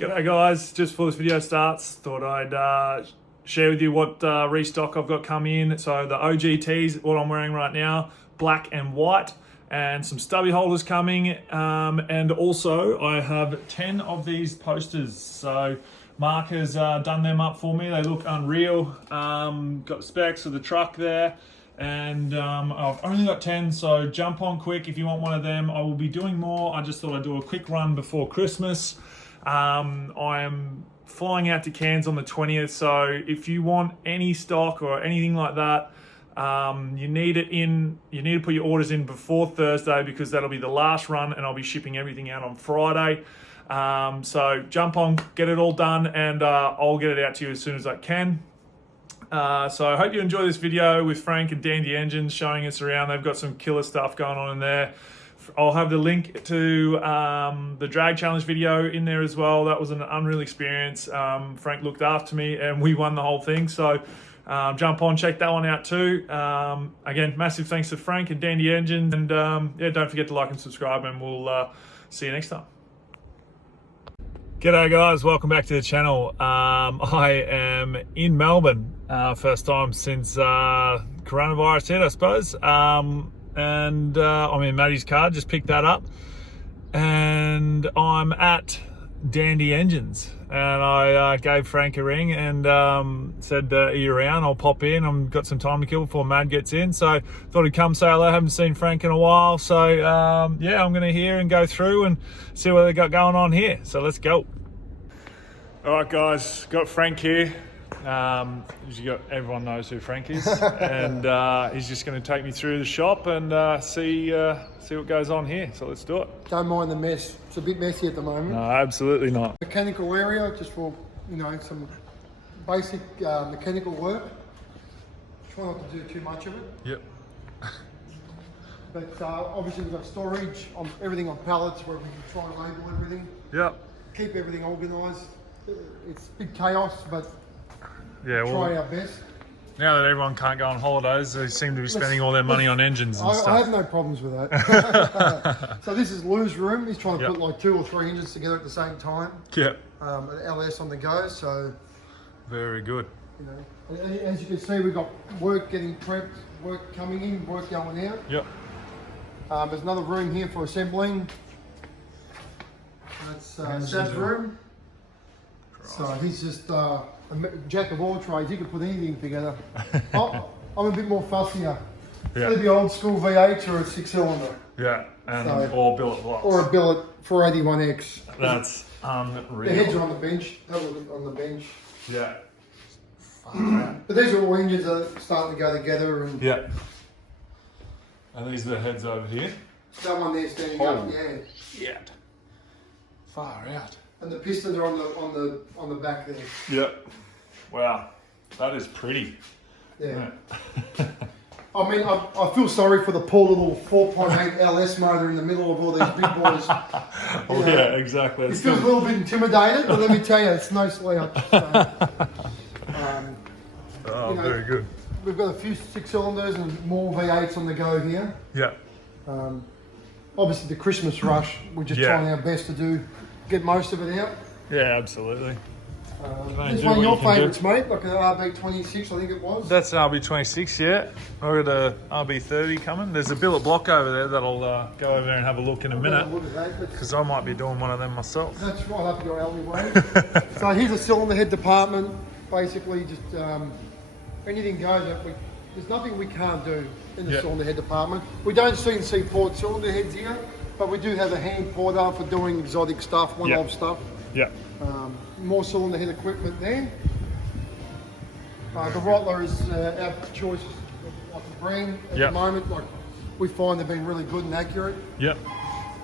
G'day guys, just before this video starts, thought I'd share with you what restock I've got coming in. So the OG tees, what I'm wearing right now, black and white, and some stubby holders coming. And also I have 10 of these posters. So Mark has done them up for me. They look unreal. Got specs of the truck there. And I've only got 10, so jump on quick if you want one of them. I will be doing more. I just thought I'd do a quick run before Christmas. I am flying out to Cairns on the 20th, so if you want any stock or anything like that, you need to put your orders in before Thursday, because that'll be the last run and I'll be shipping everything out on Friday. So jump on, get it all done, and I'll get it out to you as soon as I can. So I hope you enjoy this video with Frank and Dandy Engines showing us around. They've got some killer stuff going on in there. I'll have the link to the drag challenge video in there as well. That was an unreal experience. Frank looked after me and we won the whole thing. So jump on, check that one out too. Again, massive thanks to Frank and Dandy Engines. And yeah, don't forget to like and subscribe, and we'll see you next time. G'day guys, welcome back to the channel. I am in Melbourne, first time since coronavirus hit, I suppose. And I'm in Maddie's car, just picked that up. And I'm at Dandy Engines. And I gave Frank a ring and said, are you around? I'll pop in. I've got some time to kill before Mad gets in. So thought he'd come say hello. I haven't seen Frank in a while. So yeah, I'm going to hear and go through and see what they got going on here. So let's go. All right, guys, got Frank here. Everyone knows who Frank is, and he's just going to take me through the shop and see what goes on here. So let's do it. Don't mind the mess. It's a bit messy at the moment. No, absolutely not. Mechanical area, just for some basic mechanical work. Try not to do too much of it. Yep. But obviously we've got storage on everything on pallets where we can try and label everything. Yep. Keep everything organised. It's big chaos, but yeah, try our best. Now that everyone can't go on holidays, they seem to be spending all their money on engines and stuff. I have no problems with that. So this is Lou's room. He's trying to put like 2 or 3 engines together at the same time. Yep. An LS on the go, so. Very good. As you can see, we've got work getting prepped, work coming in, work going out. Yep. There's another room here for assembling. That's Sab's room. So he's just a jack of all trades. He can put anything together. I'm a bit more fussier. It's either the old school V8 or a 6-cylinder. Yeah, and or billet blocks. Or a billet 481X. That's unreal. The heads are on the bench. That was on the bench. Yeah. But these are all engines that are starting to go together. And yeah. And these are the heads over here. That one there standing up. Yeah. Shit. Far out. And the pistons are on the back there. Yep. Wow, that is pretty. Yeah. I mean, I feel sorry for the poor little 4.8 LS motor in the middle of all these big boys. Oh yeah, exactly. It feels a little bit intimidated, but let me tell you, it's no slouch. So, very good. We've got a few 6-cylinders and more V8s on the go here. Yeah. Obviously, the Christmas rush, we're just trying our best to get most of it out. Yeah, absolutely. This is one of your favourites, mate, like an RB26, I think it was. That's an RB26, yeah. I've got a RB30 coming. There's a billet block over there that'll go over there and have a look in a minute, because I might be doing one of them myself. That's right, up your alleyway. So here's a cylinder head department. Basically, just anything goes. There's nothing we can't do in the cylinder head department. We don't CNC port cylinder heads here, but we do have a hand porter for doing exotic stuff, one-off stuff. Yeah. More cylinder head equipment there. The Rottler is our choice of the brand at the moment. Like, we find they've been really good and accurate. Yep.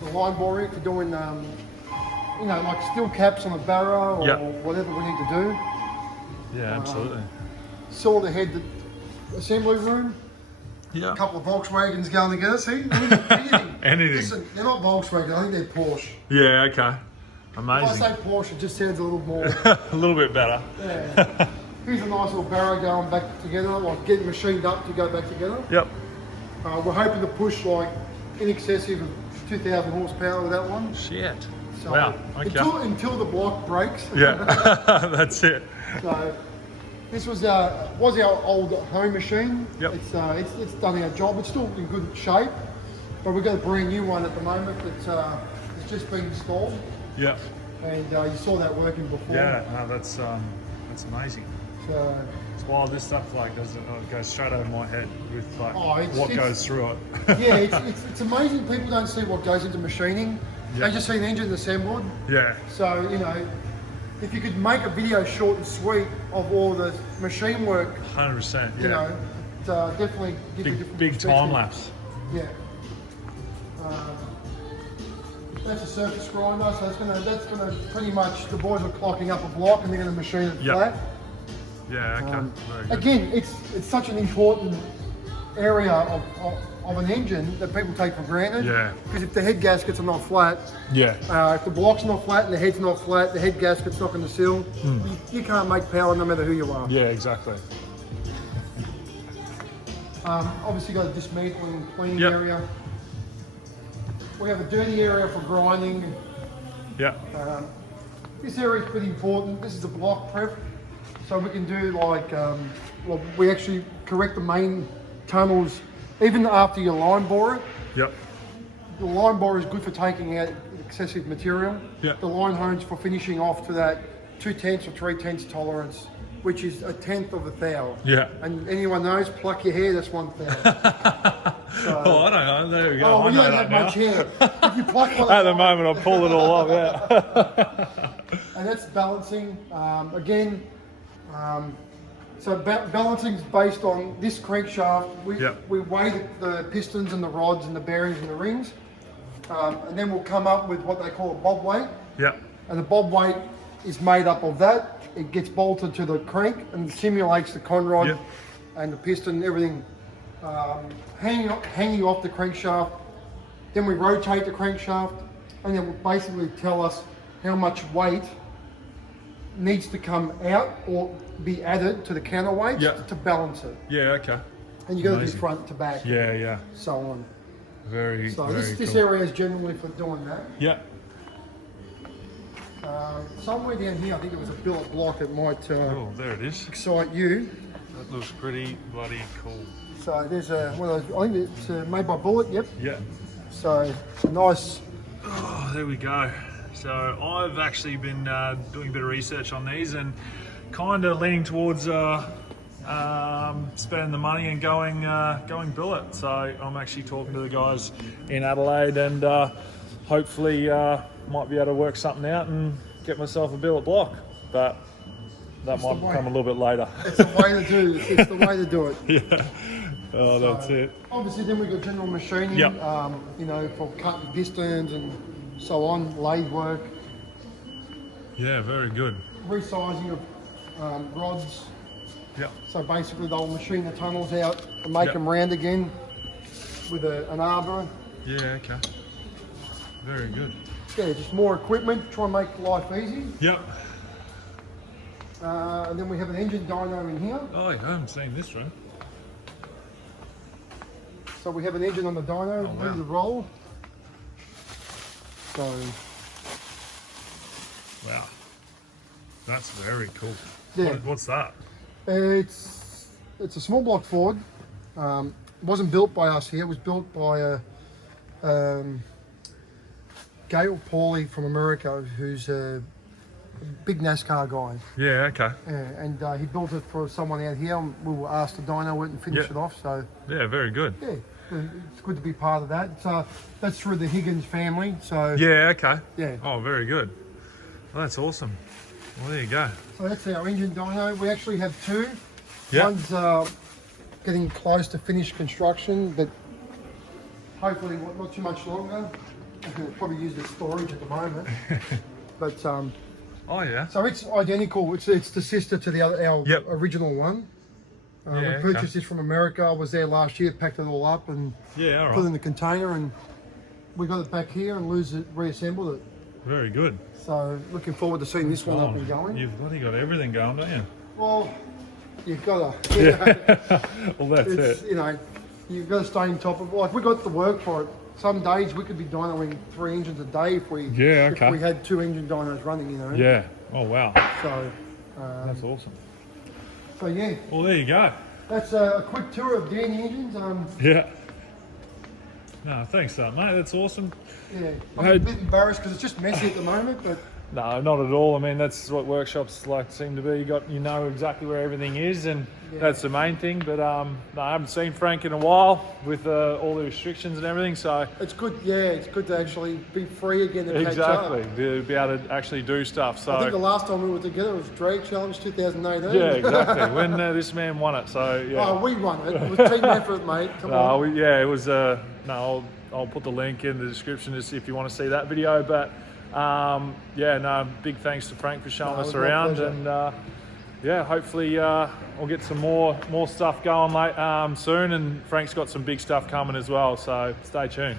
The line boring for doing, like steel caps on a barrow or whatever we need to do. Yeah, absolutely. Cylinder head assembly room. Yeah. A couple of Volkswagens going together. See, anything. Listen, they're not Volkswagen. I think they're Porsche. Yeah. Okay. Amazing. If I say Porsche, it just sounds a little more. A little bit better. Yeah. Here's a nice little barrow going back together, like getting machined up to go back together. Yep. We're hoping to push like in excess of 2,000 horsepower with that one. Shit. So Wow, okay. until the block breaks. Yeah, that's it. So this was our old home machine. Yep. It's done our job. It's still in good shape, but we've got a brand new one at the moment that it's just been installed. Yeah. And you saw that working before. Yeah, no, that's amazing. So, it's wild. This stuff like doesn't go straight over my head with like what goes through it. Yeah, it's amazing. People don't see what goes into machining. Yeah. They just see an engine assembled. Yeah. So if you could make a video short and sweet of all the machine work, 100%. Yeah. it definitely gives a different Big perspective. time lapse. Yeah. That's a surface grinder, so that's gonna pretty much, the boys are clocking up a block and they're gonna machine it flat. Yeah, okay. Very good. Again, it's such an important area of an engine that people take for granted. Yeah. Because if the head gaskets are not flat, if the block's not flat and the head's not flat, the head gasket's not going to seal. You can't make power no matter who you are. Yeah, exactly. Obviously got a dismantling and cleaning area. We have a dirty area for grinding. Yeah. This area is pretty important. This is a block prep. So we can do like, we actually correct the main tunnels even after you line bore it. Yep. The line bore is good for taking out excessive material. Yep. The line hone's for finishing off to that 2/10 or 3/10 tolerance, which is 1/10 of a thou. Yeah. And anyone knows, pluck your hair, that's 1 thou. Oh, I don't know. There we go. Oh, I you know don't that have now. much hair. If you pluck one At the moment, I'll pull it all off. Yeah. and that's balancing. So balancing is based on this crankshaft. We weigh the pistons and the rods and the bearings and the rings, and then we'll come up with what they call a bob weight. Yeah. And the bob weight is made up of that. It gets bolted to the crank and simulates the conrod and the piston, everything hanging off the crankshaft. Then we rotate the crankshaft, and it will basically tell us how much weight needs to come out or be added to the counterweights to balance it. Yeah, okay. And you got to do front to back. Yeah, yeah. So on. Very, So very this cool. area is generally for doing that. Yeah. Somewhere down here, I think there was a billet block that might Oh, there it is. excite you. That looks pretty bloody cool. So there's one of those, I think it's made by Bullet, yep. Yeah. So it's a nice. Oh, there we go. So I've actually been doing a bit of research on these and kind of leaning towards spending the money and going billet. So I'm actually talking to the guys in Adelaide and hopefully might be able to work something out and get myself a billet block. But that might come a little bit later. It's the way to do it. It's the way to do it. Yeah. Oh, that's it. Obviously, then we've got general machining, for cutting pistons and so on, lathe work. Yeah, very good. Resizing of rods. Yeah. So basically, they'll machine the tunnels out and make them round again with an arbor. Yeah, okay. Very good. Yeah, just more equipment, try and make life easy. Yep. And then we have an engine dyno in here. Oh, I haven't seen this one. So we have an engine on the dyno, ready to roll. So, wow, that's very cool. Yeah. What's that? it's a small block Ford. It wasn't built by us here. It was built by Gail Pauly from America, who's a big NASCAR guy. Yeah, okay. And he built it for someone out here. And we were asked to dyno it and finish it off. So yeah, very good. yeah, it's good to be part of that. So that's through the Higgins family. So Yeah, okay. yeah. Oh, very good. Well, that's awesome. Well, there you go. So that's our engine dyno. We actually have two. Yeah. One's getting close to finished construction, but hopefully not too much longer. Probably used as storage at the moment. But Oh, yeah. so it's identical. It's the sister to the other, our original one. We purchased this from America. I was there last year, packed it all up and Yeah, all put it in right. the container, and we got it back here and reassembled it. Very good. So looking forward to seeing this one up and going. You've bloody got everything going, don't you? Well, you've got to. Well, that's it. You've got to stay on top of it. Like, we got the work for it some days we could be dynoing 3 engines a day if we okay. if we had 2 engine dynos running, you know. Yeah. Oh wow. So That's awesome. so yeah, Well, there you go. that's a quick tour of Danny engines. Yeah. No, thanks, mate. That's awesome. Yeah, I'm a bit embarrassed because it's just messy at the moment, but No, not at all. I mean, that's what workshops like seem to be. You know exactly where everything is, and that's the main thing. But no, I haven't seen Frank in a while with all the restrictions and everything. So it's good. Yeah, it's good to actually be free again and catch exactly up. be able to actually do stuff. So I think the last time we were together was Drag Challenge 2018. yeah, exactly. When this man won it. So yeah. Oh, we won it. It was team effort, mate. Come on. It was. No, I'll put the link in the description just if you want to see that video. But big thanks to Frank for showing us around, and hopefully we'll get some more stuff going soon. And Frank's got some big stuff coming as well. So stay tuned.